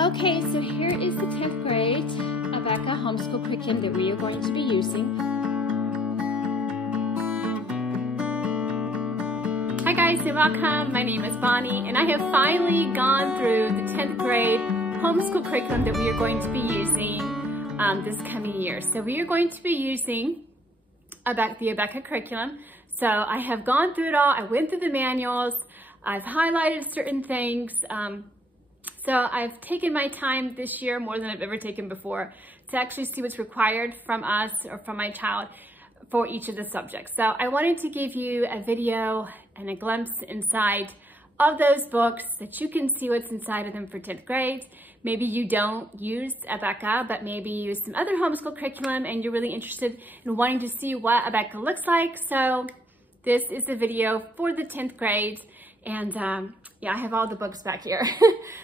Okay, so here is the 10th grade Abeka homeschool curriculum that we are going to be using. Hi guys and welcome. My name is Bonnie and I have finally gone through the 10th grade homeschool curriculum that we are going to be using this coming year. So we are going to be using the Abeka curriculum. So I have gone through it all. I went through the manuals. I've highlighted certain things. So I've taken my time this year more than I've ever taken before to actually see what's required from us or from my child for each of the subjects. So I wanted to give you a video and a glimpse inside of those books that you can see what's inside of them for 10th grade. Maybe you don't use Abeka, but maybe you use some other homeschool curriculum and you're really interested in wanting to see what Abeka looks like. So this is a video for the 10th grade. And yeah, I have all the books back here.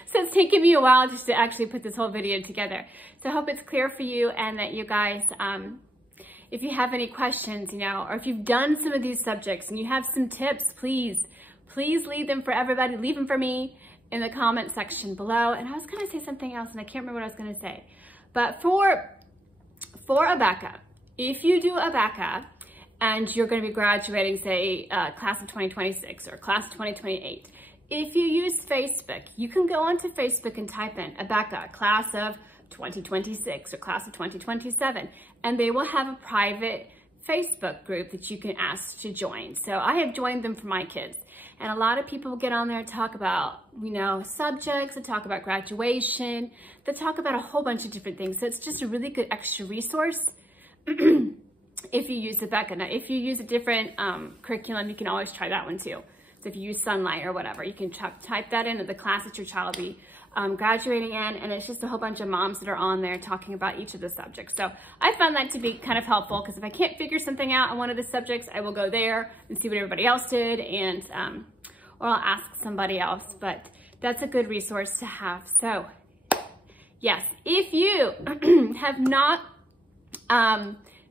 So it's taken me a while just to actually put this whole video together. So I hope it's clear for you and that you guys, if you have any questions, or if you've done some of these subjects and you have some tips, please leave them for everybody. Leave them for me in the comment section below. And I was gonna say something else and I can't remember what I was gonna say. But for Abeka, if you do Abeka, and you're going to be graduating, say, class of 2026 or class of 2028. If you use Facebook, you can go onto Facebook and type in Abeka, class of 2026 or class of 2027, and they will have a private Facebook group that you can ask to join. So I have joined them for my kids. And a lot of people get on there and talk about, subjects, they talk about graduation, they talk about a whole bunch of different things. So it's just a really good extra resource. If you use Abeka. Now, if you use a different curriculum, you can always try that one too. So if you use Sunlight or whatever, you can type that into the class that your child will be graduating in, and it's just a whole bunch of moms that are on there talking about each of the subjects. So I found that to be kind of helpful because if I can't figure something out on one of the subjects, I will go there and see what everybody else did, and or I'll ask somebody else. But that's a good resource to have. So yes, if you have not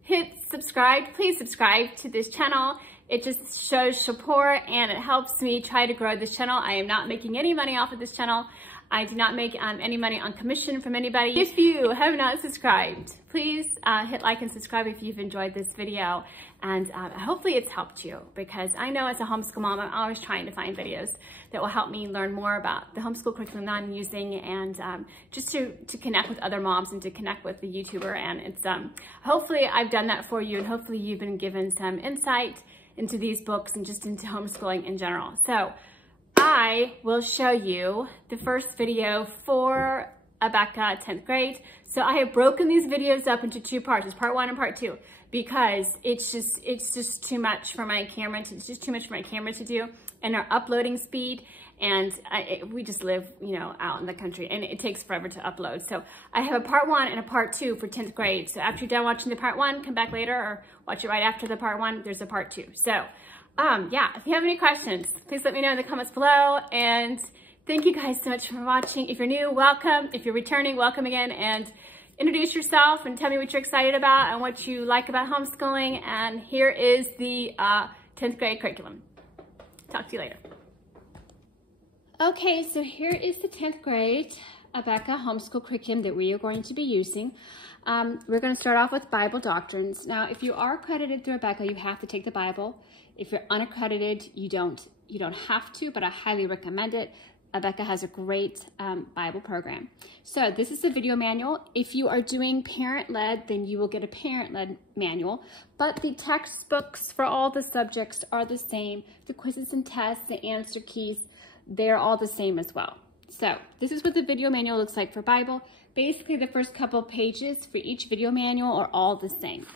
hit subscribe, please subscribe to this channel. It just shows support and it helps me try to grow this channel. I am not making any money off of this channel. I do not make any money on commission from anybody. If you have not subscribed, please hit like and subscribe if you've enjoyed this video. And hopefully it's helped you, because I know as a homeschool mom, I'm always trying to find videos that will help me learn more about the homeschool curriculum that I'm using, and just to connect with other moms and to connect with the YouTuber. And it's hopefully I've done that for you, and hopefully you've been given some insight into these books and just into homeschooling in general. So I will show you the first video for Abeka 10th grade. So I have broken these videos up into two parts. It's part 1 and part 2, because it's just too much for my camera to do, and our uploading speed. And we just live, out in the country, and it takes forever to upload. So I have a part 1 and a part 2 for 10th grade. So after you're done watching the part 1, come back later, or watch it right after the part 1. There's a part 2. So yeah, if you have any questions, please let me know in the comments below. And thank you guys so much for watching. If you're new, welcome. If you're returning, welcome again. And introduce yourself and tell me what you're excited about and what you like about homeschooling. And here is the 10th grade curriculum. Talk to you later. Okay, so here is the 10th grade Abeka homeschool curriculum that we are going to be using. We're going to start off with Bible doctrines. Now, if you are accredited through Abeka, you have to take the Bible. If you're unaccredited, you don't have to, but I highly recommend it. Abeka has a great Bible program. So this is the video manual. If you are doing parent-led, then you will get a parent-led manual, but the textbooks for all the subjects are the same. The quizzes and tests, the answer keys, they're all the same as well. So this is what the video manual looks like for Bible. Basically, the first couple pages for each video manual are all the same.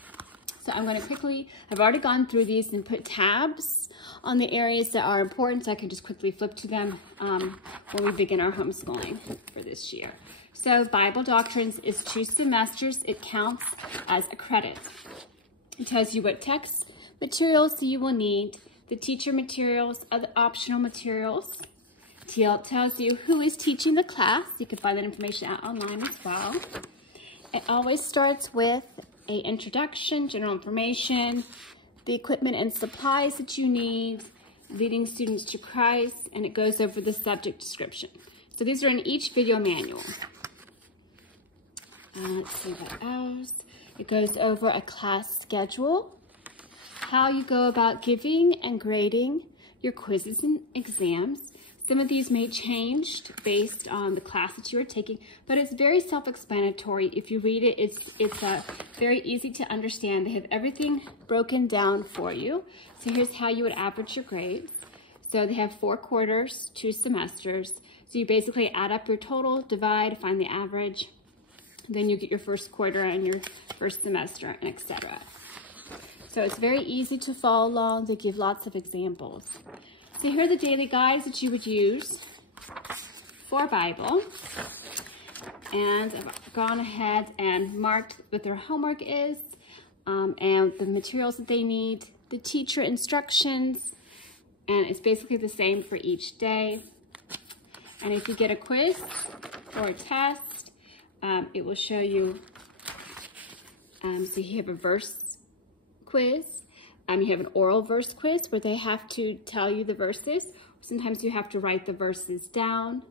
So I'm going to quickly, I've already gone through these and put tabs on the areas that are important, so I can just quickly flip to them when we begin our homeschooling for this year. So Bible Doctrines is 2 semesters. It counts as a credit. It tells you what text materials you will need, the teacher materials, other optional materials. It tells you who is teaching the class. You can find that information out online as well. It always starts with an introduction, general information, the equipment and supplies that you need, leading students to Christ, and it goes over the subject description. So these are in each video manual. Let's see what else. It goes over a class schedule, how you go about giving and grading your quizzes and exams. Some of these may change based on the class that you are taking, but it's very self-explanatory. If you read it, it's very easy to understand. They have everything broken down for you. So here's how you would average your grades. So they have 4 quarters, 2 semesters. So you basically add up your total, divide, find the average. Then you get your first quarter and your first semester, and etc. So it's very easy to follow along. They give lots of examples. So here are the daily guides that you would use for Bible. And I've gone ahead and marked what their homework is, and the materials that they need, the teacher instructions, and it's basically the same for each day. And if you get a quiz or a test, it will show you, so you have a verse quiz. You have an oral verse quiz where they have to tell you the verses. Sometimes you have to write the verses down.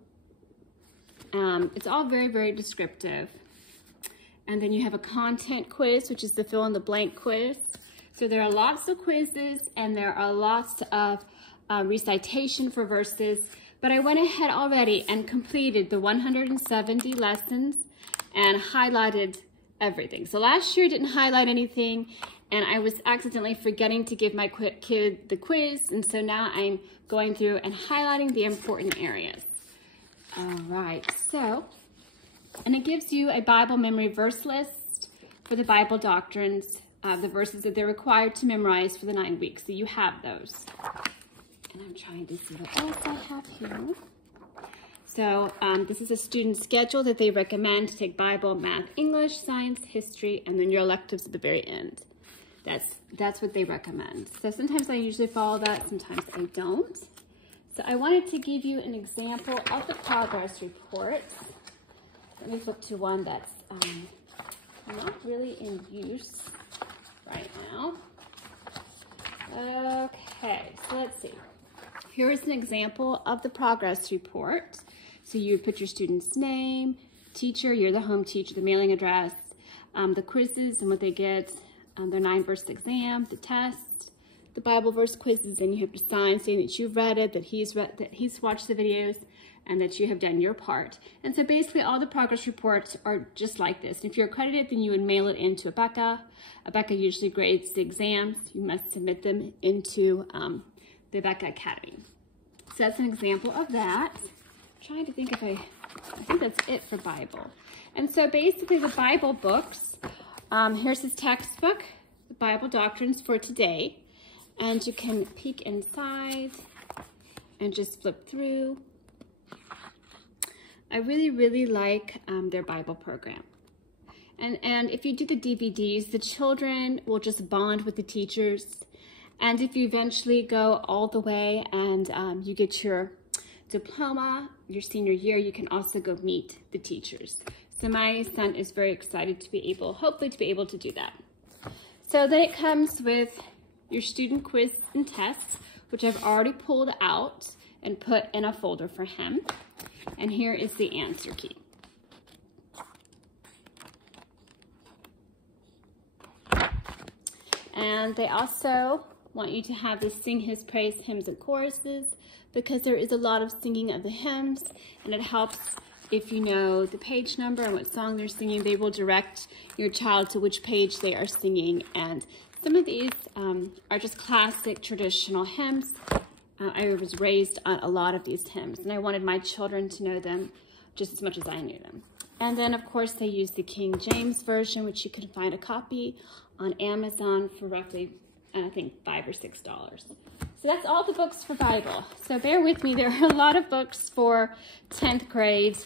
It's all very, very descriptive. And then you have a content quiz, which is the fill in the blank quiz. So there are lots of quizzes and there are lots of recitation for verses. But I went ahead already and completed the 170 lessons and highlighted everything. So last year I didn't highlight anything, and I was accidentally forgetting to give my kid the quiz, and so now I'm going through and highlighting the important areas. All right, so, and it gives you a Bible memory verse list for the Bible doctrines, the verses that they're required to memorize for the 9 weeks, so you have those. And I'm trying to see what else I have here. So this is a student schedule that they recommend to take Bible, math, English, science, history, and then your electives at the very end. That's what they recommend. So sometimes I usually follow that, sometimes I don't. So I wanted to give you an example of the progress report. Let me flip to one that's not really in use right now. Okay, so let's see. Here is an example of the progress report. So you would put your student's name, teacher, you're the home teacher, the mailing address, the quizzes and what they get, their 9-verse exam, the test, the Bible verse quizzes, and you have to sign saying that you've read it, that he's watched the videos, and that you have done your part. And so basically all the progress reports are just like this. And if you're accredited, then you would mail it into Abeka. Abeka usually grades the exams. You must submit them into the Abeka Academy. So that's an example of that. I'm trying to think if I think that's it for Bible. And so basically the Bible books, here's his textbook, the Bible Doctrines for Today. And you can peek inside and just flip through. I really, really like their Bible program. And if you do the DVDs, the children will just bond with the teachers. And if you eventually go all the way and you get your diploma, your senior year, you can also go meet the teachers. So my son is very excited to be able, hopefully to be able to do that. So then it comes with your student quiz and tests, which I've already pulled out and put in a folder for him. And here is the answer key. And they also want you to have the Sing His Praise hymns and choruses, because there is a lot of singing of the hymns, and it helps if you know the page number and what song they're singing. They will direct your child to which page they are singing. And some of these are just classic traditional hymns. I was raised on a lot of these hymns, and I wanted my children to know them just as much as I knew them. And then, of course, they use the King James Version, which you can find a copy on Amazon for roughly, I think, $5 or $6. So that's all the books for Bible. So bear with me. There are a lot of books for 10th grade.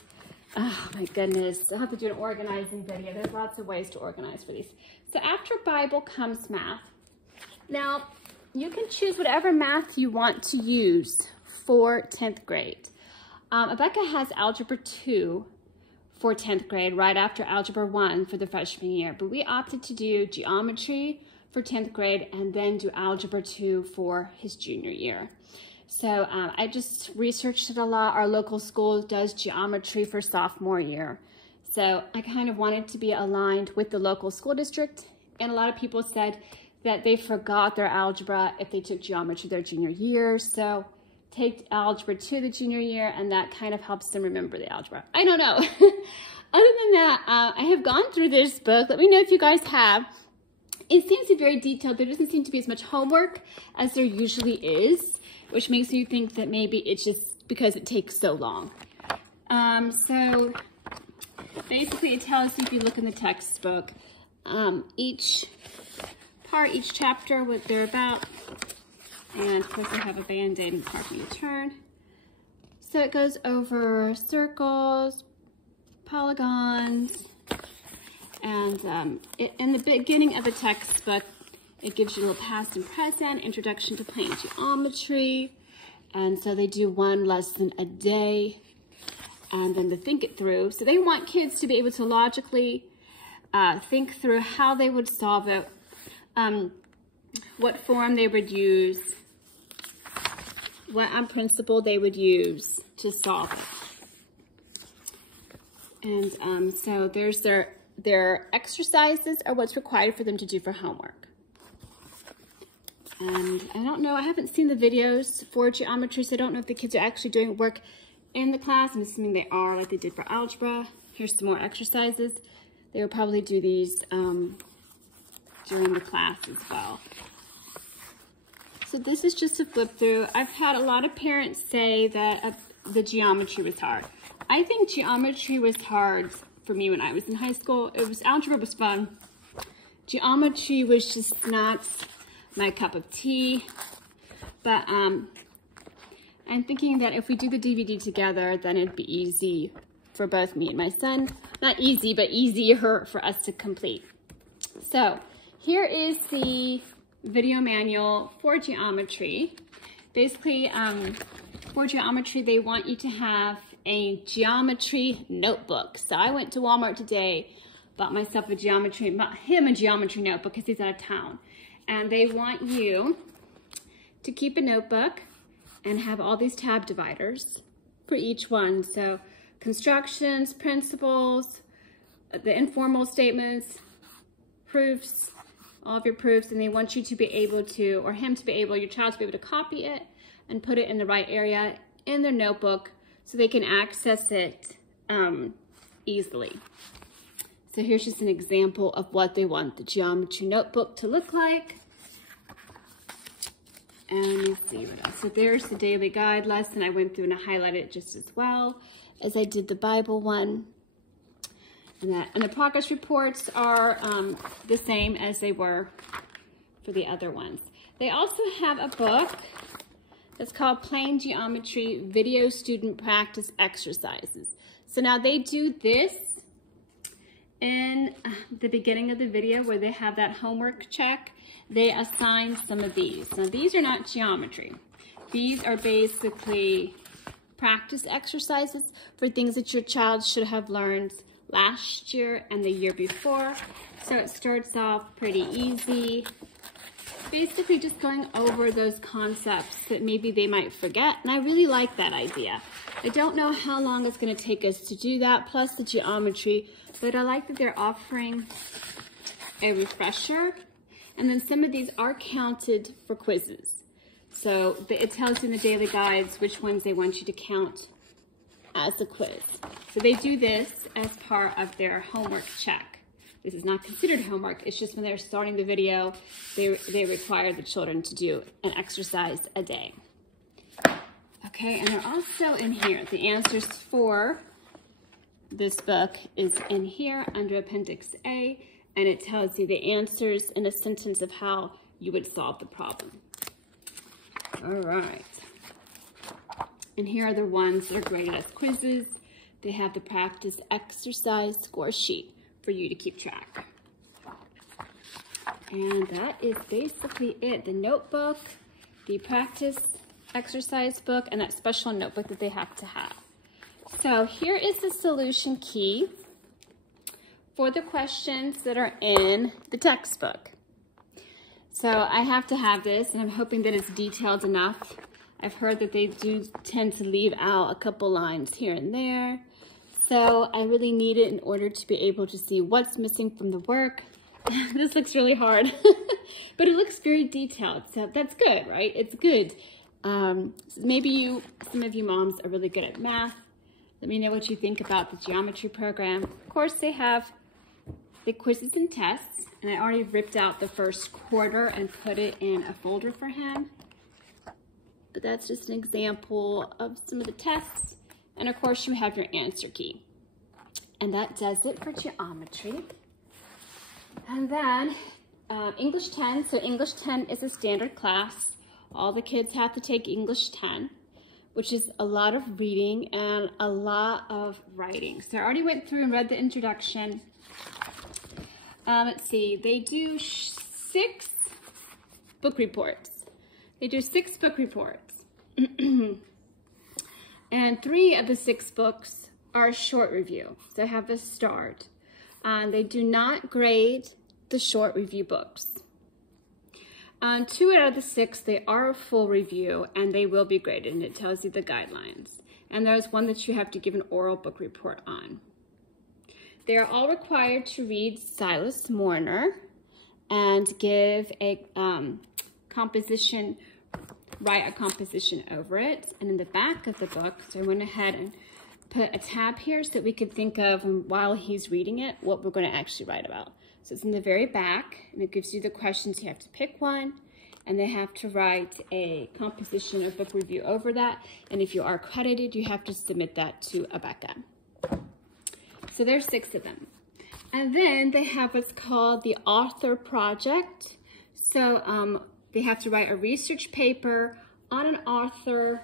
Oh, my goodness. I'll have to do an organizing video. There's lots of ways to organize for these. So after Bible comes math. Now, you can choose whatever math you want to use for 10th grade. Abeka has Algebra 2 for 10th grade right after Algebra 1 for the freshman year. But we opted to do geometry for 10th grade and then do Algebra 2 for his junior year. So I just researched it a lot. Our local school does geometry for sophomore year. So I kind of wanted to be aligned with the local school district. And a lot of people said that they forgot their algebra if they took geometry their junior year. So take algebra to the junior year, and that kind of helps them remember the algebra. I don't know. Other than that, I have gone through this book. Let me know if you guys have. It seems to be very detailed. There doesn't seem to be as much homework as there usually is, which makes me think that maybe it's just because it takes so long. So basically it tells you, if you look in the textbook, each chapter, what they're about. And of course I have a Band-Aid and part for you to turn. So it goes over circles, polygons, and in the beginning of the textbook, it gives you a little past and present, introduction to plane geometry. And so they do one lesson a day, and then to think it through. So they want kids to be able to logically think through how they would solve it, what form they would use, what principle they would use to solve it. And so there's their exercises are what's required for them to do for homework. And I don't know, I haven't seen the videos for geometry, so I don't know if the kids are actually doing work in the class. I'm assuming they are, like they did for algebra. Here's some more exercises. They will probably do these during the class as well. So this is just a flip through. I've had a lot of parents say that the geometry was hard. I think geometry was hard for me when I was in high school. Algebra was fun. Geometry was just not my cup of tea. But I'm thinking that if we do the DVD together, then it'd be easy for both me and my son. Not easy, but easier for us to complete. So here is the video manual for geometry. Basically, for geometry, they want you to have a geometry notebook. So I went to Walmart today, bought him a geometry notebook because he's out of town. And they want you to keep a notebook and have all these tab dividers for each one. So constructions, principles, the informal statements, proofs, all of your proofs, and they want you to be able to, or him to be able, your child to be able to copy it and put it in the right area in their notebook so they can access it easily. So here's just an example of what they want the geometry notebook to look like. And let's see what else. So there's the daily guide lesson. I went through and I highlighted it just as well as I did the Bible one. And the progress reports are the same as they were for the other ones. They also have a book that's called Plane Geometry Video Student Practice Exercises. So now they do this in the beginning of the video where they have that homework check. They assign some of these. Now these are not geometry. These are basically practice exercises for things that your child should have learned last year and the year before. So it starts off pretty easy. Basically just going over those concepts that maybe they might forget. And I really like that idea. I don't know how long it's going to take us to do that, plus the geometry, but I like that they're offering a refresher. And then some of these are counted for quizzes. So it tells you in the daily guides which ones they want you to count as a quiz. So they do this as part of their homework check. This is not considered homework. It's just when they're starting the video, they require the children to do an exercise a day. Okay, and they're also in here. The answers for this book is in here under Appendix A, and it tells you the answers in a sentence of how you would solve the problem. All right. And here are the ones that are graded as quizzes. They have the practice exercise score sheet for you to keep track. And that is basically it. The notebook, the practice exercise book, and that special notebook that they have to have. So here is the solution key for the questions that are in the textbook. So I have to have this, and I'm hoping that it's detailed enough. I've heard that they do tend to leave out a couple lines here and there. So I really need it in order to be able to see what's missing from the work. This looks really hard, but it looks very detailed. So that's good, right? It's good. Maybe some of you moms are really good at math. Let me know what you think about the geometry program. Of course, they have the quizzes and tests, and I already ripped out the first quarter and put it in a folder for him. But that's just an example of some of the tests. And of course, you have your answer key. And that does it for geometry. And then English 10. So English 10 is a standard class. All the kids have to take English 10, which is a lot of reading and a lot of writing. So I already went through and read the introduction. Let's see, they do 6 book reports. They do 6 book reports. And 3 of the 6 books are a short review. So I have a start. They do not grade the short review books. 2 out of the 6, they are a full review and they will be graded, and it tells you the guidelines. And there's one that you have to give an oral book report on. They are all required to read Silas Marner and give a composition, write a composition over it. And in the back of the book, so I went ahead and put a tab here so that we could think of, while he's reading it, what we're going to actually write about. So it's in the very back, and it gives you the questions. You have to pick one, and they have to write a composition or book review over that. And if you are accredited, you have to submit that to Abeka. So there's 6 of them. And then they have what's called the author project. So they have to write a research paper on an author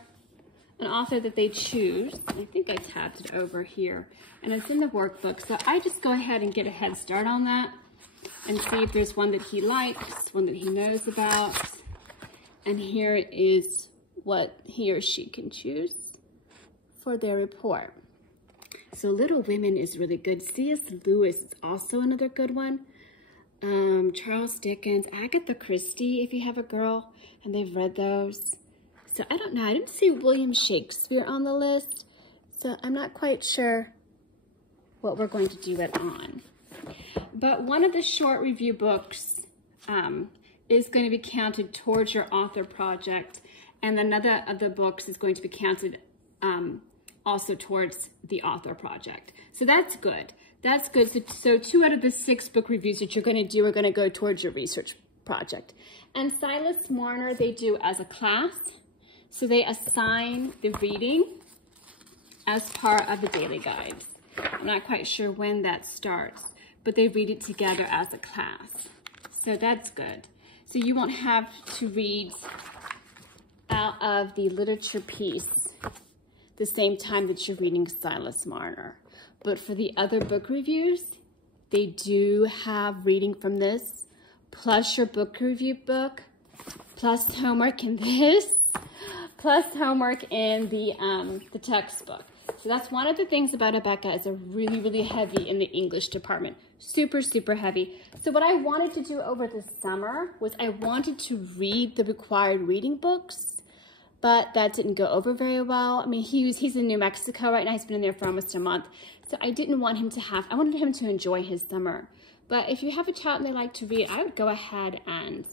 that they choose. I think I tabbed it over here, and it's in the workbook. So I just go ahead and get a head start on that and see if there's one that he likes, one that he knows about. And here is what he or she can choose for their report. So Little Women is really good. C.S. Lewis is also another good one. Charles Dickens, Agatha Christie, if you have a girl and they've read those. So I don't know, I didn't see William Shakespeare on the list, so I'm not quite sure what we're going to do it on. But one of the short review books is going to be counted towards your author project, and another of the books is going to be counted also towards the author project. So that's good. That's good. So 2 out of the 6 book reviews that you're going to do are going to go towards your research project. And Silas Marner, they do as a class. So they assign the reading as part of the daily guides. I'm not quite sure when that starts, but they read it together as a class. So that's good. So you won't have to read out of the literature piece the same time that you're reading Silas Marner. But for the other book reviews, they do have reading from this, plus your book review book, plus homework in this, plus homework in the textbook. So that's one of the things about Abeka, is they're really, really heavy in the English department. Super, super heavy. So what I wanted to do over the summer was I wanted to read the required reading books, but that didn't go over very well. I mean, he's in New Mexico right now. He's been in there for almost a month. So I didn't want him to I wanted him to enjoy his summer. But if you have a child and they like to read, I would go ahead and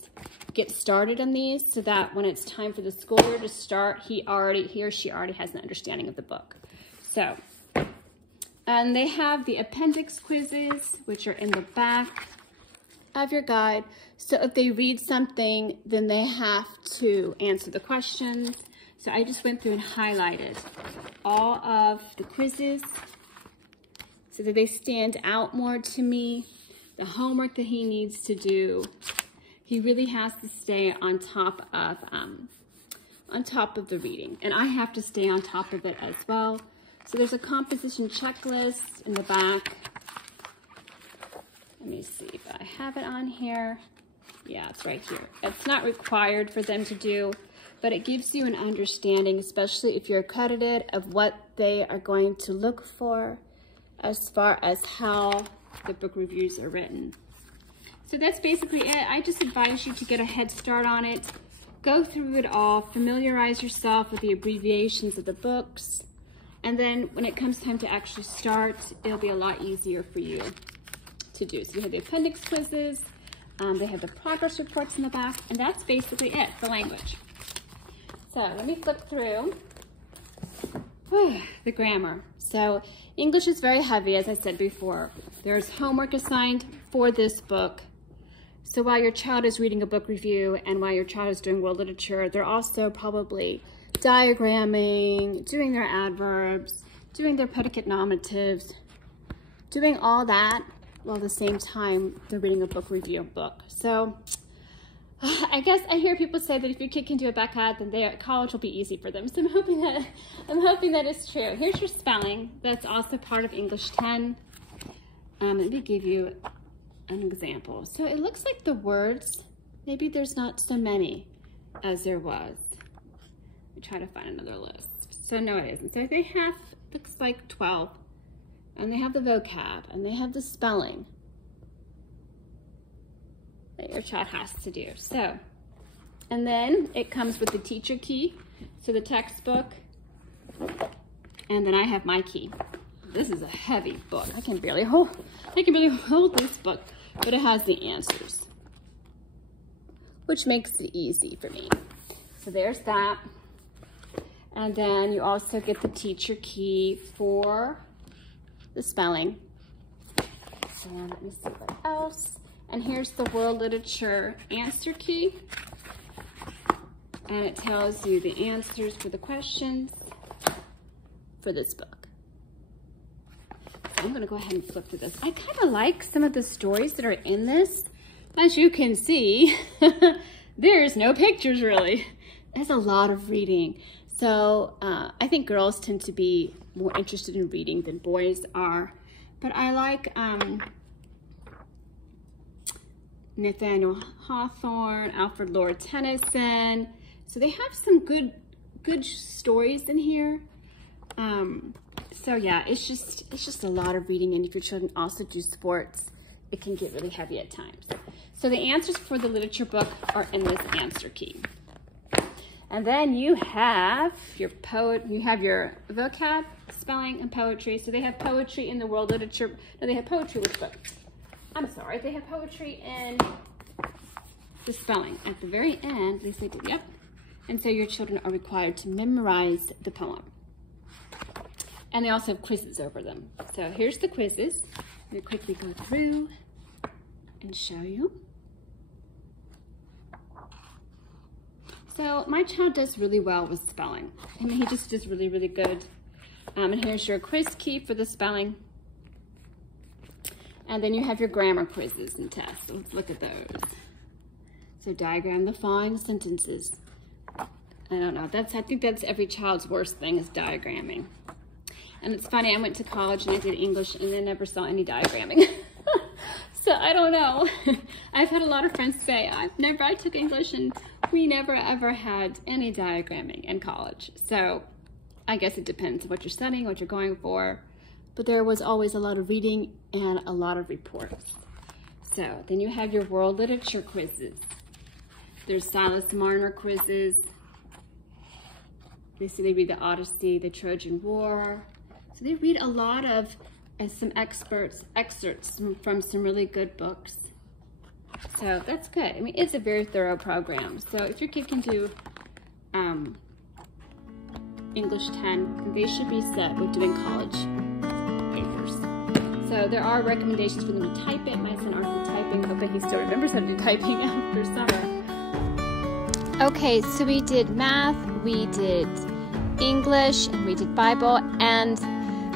get started on these so that when it's time for the school year to start, he or she already has an understanding of the book. So, and they have the appendix quizzes, which are in the back of your guide. So if they read something, then they have to answer the questions. So I just went through and highlighted all of the quizzes so that they stand out more to me. The homework that he needs to do, he really has to stay on top of the reading, and I have to stay on top of it as well. So there's a composition checklist in the back. Let me see if I have it on here. Yeah, it's right here. It's not required for them to do, but it gives you an understanding, especially if you're accredited, of what they are going to look for as far as how the book reviews are written. So that's basically it. I just advise you to get a head start on it. Go through it all, familiarize yourself with the abbreviations of the books, And then when it comes time to actually start, it'll be a lot easier for you to do. So you have the appendix quizzes, they have the progress reports in the back, and that's basically it, the language. So let me flip through the grammar. So English is very heavy, as I said before. There's homework assigned for this book. So while your child is reading a book review and while your child is doing world literature, they're also probably diagramming, doing their adverbs, doing their predicate nominatives, doing all that while at the same time they're reading a book review book. So I guess I hear people say that if your kid can do Abeka, then college will be easy for them. So I'm hoping that is true. Here's your spelling. That's also part of English 10. Let me give you an example. So it looks like the words, maybe there's not so many as there was. Let me try to find another list. So no, it isn't. So they have, looks like 12. And they have the vocab, and they have the spelling that your child has to do. So, and then it comes with the teacher key, so the textbook, and then I have my key. This is a heavy book. I can barely hold this book, but it has the answers, which makes it easy for me. So there's that. And then you also get the teacher key for the spelling. And let me see what else. And here's the world literature answer key. And it tells you the answers for the questions for this book. So I'm gonna go ahead and flip through this. I kind of like some of the stories that are in this. As you can see, there's no pictures really. There's a lot of reading. So I think girls tend to be more interested in reading than boys are. But I like Nathaniel Hawthorne, Alfred Lord Tennyson. So they have some good stories in here. So yeah, it's just a lot of reading, and if your children also do sports, it can get really heavy at times. So the answers for the literature book are in this answer key. And then you have your vocab, spelling, and poetry. So they have poetry in the world literature. No, they have poetry with book. I'm sorry, they have poetry in the spelling. At the very end, they say, yep. And so your children are required to memorize the poem. And they also have quizzes over them. So here's the quizzes. Let me quickly go through and show you. So my child does really well with spelling. I mean, he just does really, really good. And here's your quiz key for the spelling. And then you have your grammar quizzes and tests. Let's look at those. So diagram the following sentences. I don't know, I think that's every child's worst thing is diagramming. And it's funny, I went to college and I did English and I never saw any diagramming. So I don't know. I've had a lot of friends say, I took English and we never ever had any diagramming in college. So I guess it depends on what you're studying, what you're going for. But there was always a lot of reading and a lot of reports. So then you have your world literature quizzes. There's Silas Marner quizzes. They read the Odyssey, the Trojan War. So they read a lot of some excerpts from some really good books. So that's good. I mean, it's a very thorough program. So if your kid can do English 10, then they should be set with doing college papers. So there are recommendations for them to type it. My son already typing, hoping he still remembers how to do typing after summer. Okay, so we did math, we did English, and we did Bible, and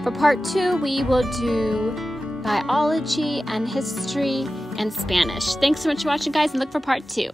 for part 2, we will do biology and history and Spanish. Thanks so much for watching, guys, and look for part 2.